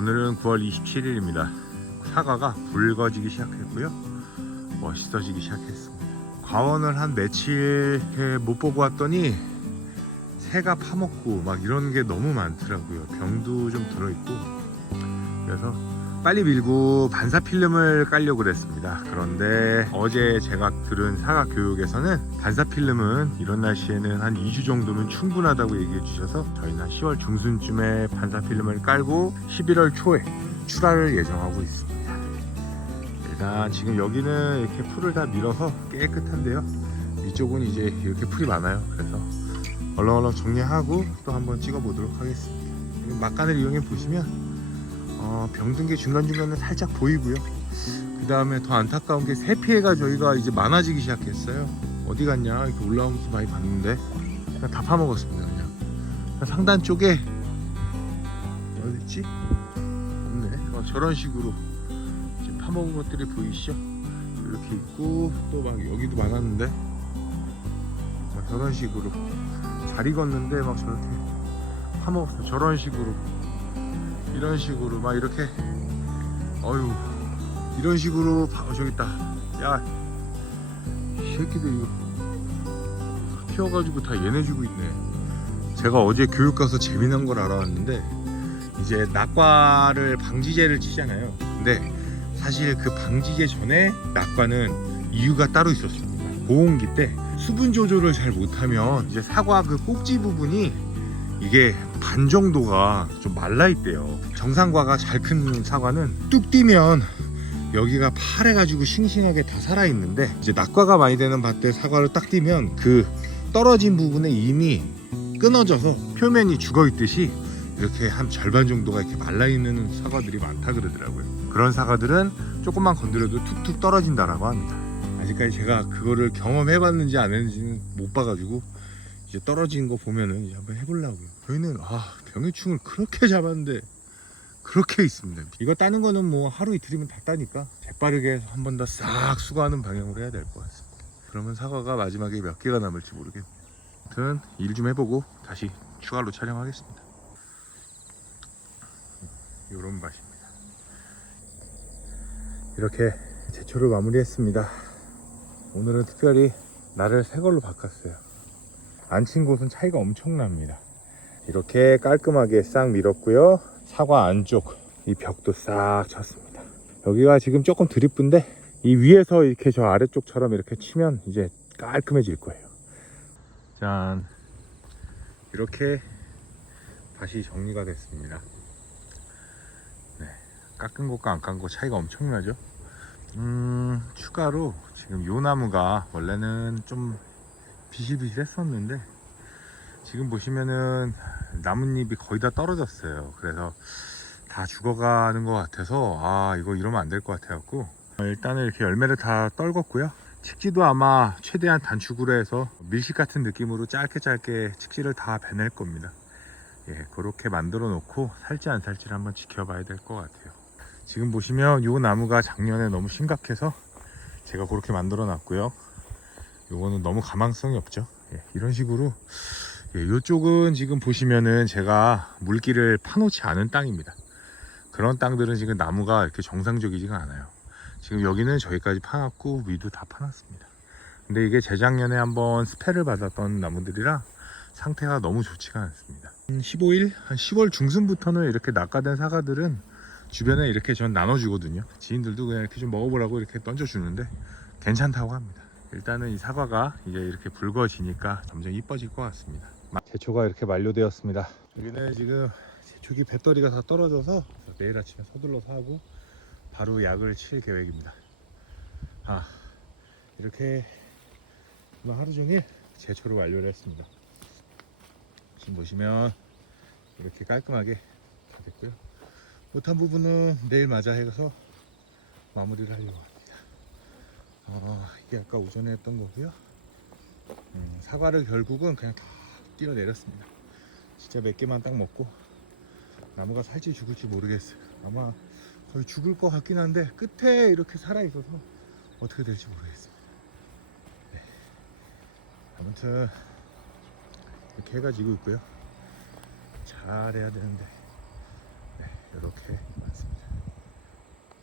오늘은 9월 27일입니다. 사과가 붉어지기 시작했고요. 멋있어지기 시작했습니다. 과원을 한 며칠 못 보고 왔더니 새가 파먹고 막 이런 게 너무 많더라고요. 병도 좀 들어있고. 그래서 빨리 밀고 반사 필름을 깔려고 그랬습니다. 그런데 어제 제가 들은 사과 교육에서는 반사 필름은 이런 날씨에는 한 2주 정도면 충분하다고 얘기해 주셔서 저희는 한 10월 중순쯤에 반사 필름을 깔고 11월 초에 출하를 예정하고 있습니다. 일단 지금 여기는 이렇게 풀을 다 밀어서 깨끗한데요. 이쪽은 이제 이렇게 풀이 많아요. 그래서 얼렁얼렁 정리하고 또 한번 찍어 보도록 하겠습니다. 막간을 이용해 보시면 어, 병든 게 중간중간에 살짝 보이고요. 그 다음에 더 안타까운 게 새 피해가 저희가 이제 많아지기 시작했어요. 어디 갔냐 이렇게 올라오면서 많이 봤는데 그냥 다 파먹었습니다. 그냥 상단 쪽에 어디 있지? 없네. 어, 저런 식으로 지금 파먹은 것들이 보이시죠? 이렇게 있고 또 막 여기도 많았는데 막 저런 식으로 잘 익었는데 막 저렇게 파먹었어. 저런 식으로 이런 식으로 막 이렇게. 어유 이런 식으로 파, 어, 저기 있다. 야이 새끼들 이거 키워가지고 다 얘네 주고 있네. 제가 어제 교육 가서 재미난 걸 알아왔는데 이제 낙과를 방지제를 치잖아요. 근데 사실 그 방지제 전에 낙과는 이유가 따로 있었습니다. 보온기 때 수분 조절을 잘 못하면 이제 사과 그 꼭지 부분이 이게 반 정도가 좀 말라 있대요. 정상과가 잘 큰 사과는 뚝 뛰면 여기가 파래가지고 싱싱하게 다 살아 있는데 이제 낙과가 많이 되는 밭에 사과를 딱 뛰면 그 떨어진 부분에 이미 끊어져서 표면이 죽어 있듯이 이렇게 한 절반 정도가 이렇게 말라 있는 사과들이 많다 그러더라고요. 그런 사과들은 조금만 건드려도 툭툭 떨어진다라고 합니다. 아직까지 제가 그거를 경험해봤는지 안 했는지는 못 봐가지고 이제 떨어진 거 보면은 이제 한번 해보려고요. 저희는 아 병해충을 그렇게 잡았는데 그렇게 있습니다. 이거 따는 거는 뭐 하루 이틀이면 다 따니까 재빠르게 한 번 더 싹 수거하는 방향으로 해야 될 것 같습니다. 그러면 사과가 마지막에 몇 개가 남을지 모르겠네요. 아무튼 일 좀 해보고 다시 추가로 촬영하겠습니다. 이런 맛입니다. 이렇게 제초를 마무리했습니다. 오늘은 특별히 나를 새 걸로 바꿨어요. 앉힌 곳은 차이가 엄청납니다. 이렇게 깔끔하게 싹 밀었고요. 사과 안쪽 이 벽도 싹 쳤습니다. 여기가 지금 조금 드리픈데 이 위에서 이렇게 저 아래쪽처럼 이렇게 치면 이제 깔끔해질 거예요. 짠. 이렇게 다시 정리가 됐습니다. 네. 깎은 곳과 안 깎은 곳 차이가 엄청나죠? 음, 추가로 지금 요 나무가 원래는 좀 비실비실했었는데 지금 보시면은 나뭇잎이 거의 다 떨어졌어요. 그래서 다 죽어가는 것 같아서 아 이거 이러면 안 될 것 같아갖고 일단은 이렇게 열매를 다 떨궜고요. 칙지도 아마 최대한 단축으로 해서 밀식 같은 느낌으로 짧게 짧게 칙지를 다 베낼 겁니다. 예, 그렇게 만들어 놓고 살지 안 살지를 한번 지켜봐야 될 것 같아요. 지금 보시면 요 나무가 작년에 너무 심각해서 제가 그렇게 만들어 놨고요. 요거는 너무 가망성이 없죠. 예, 이런 식으로 예, 요쪽은 지금 보시면은 제가 물기를 파놓지 않은 땅입니다. 그런 땅들은 지금 나무가 이렇게 정상적이지가 않아요. 지금 여기는 저기까지 파놨고 위도 다 파놨습니다. 근데 이게 재작년에 한번 스페를 받았던 나무들이라 상태가 너무 좋지가 않습니다. 한 15일, 한 10월 중순부터는 이렇게 낙가된 사과들은 주변에 이렇게 전 나눠주거든요. 지인들도 그냥 이렇게 좀 먹어보라고 이렇게 던져주는데 괜찮다고 합니다. 일단은 이 사과가 이제 이렇게 붉어지니까 점점 이뻐질 것 같습니다. 제초가 이렇게 만료되었습니다. 여기는 지금 제초기 배터리가 다 떨어져서 내일 아침에 서둘러서 하고 바로 약을 칠 계획입니다. 아 이렇게 오늘 하루 종일 제초를 완료를 했습니다. 지금 보시면 이렇게 깔끔하게 다 됐고요. 못한 부분은 내일 맞아 해서 마무리를 하려고 합니다. 어, 이게 아까 오전에 했던 거고요. 음, 사과를 결국은 그냥 다 뛰어 내렸습니다. 진짜 몇 개만 딱 먹고 나무가 살지 죽을지 모르겠어요. 아마 거의 죽을 것 같긴 한데 끝에 이렇게 살아 있어서 어떻게 될지 모르겠습니다. 네. 아무튼 이렇게 해가 지고 있고요. 잘해야 되는데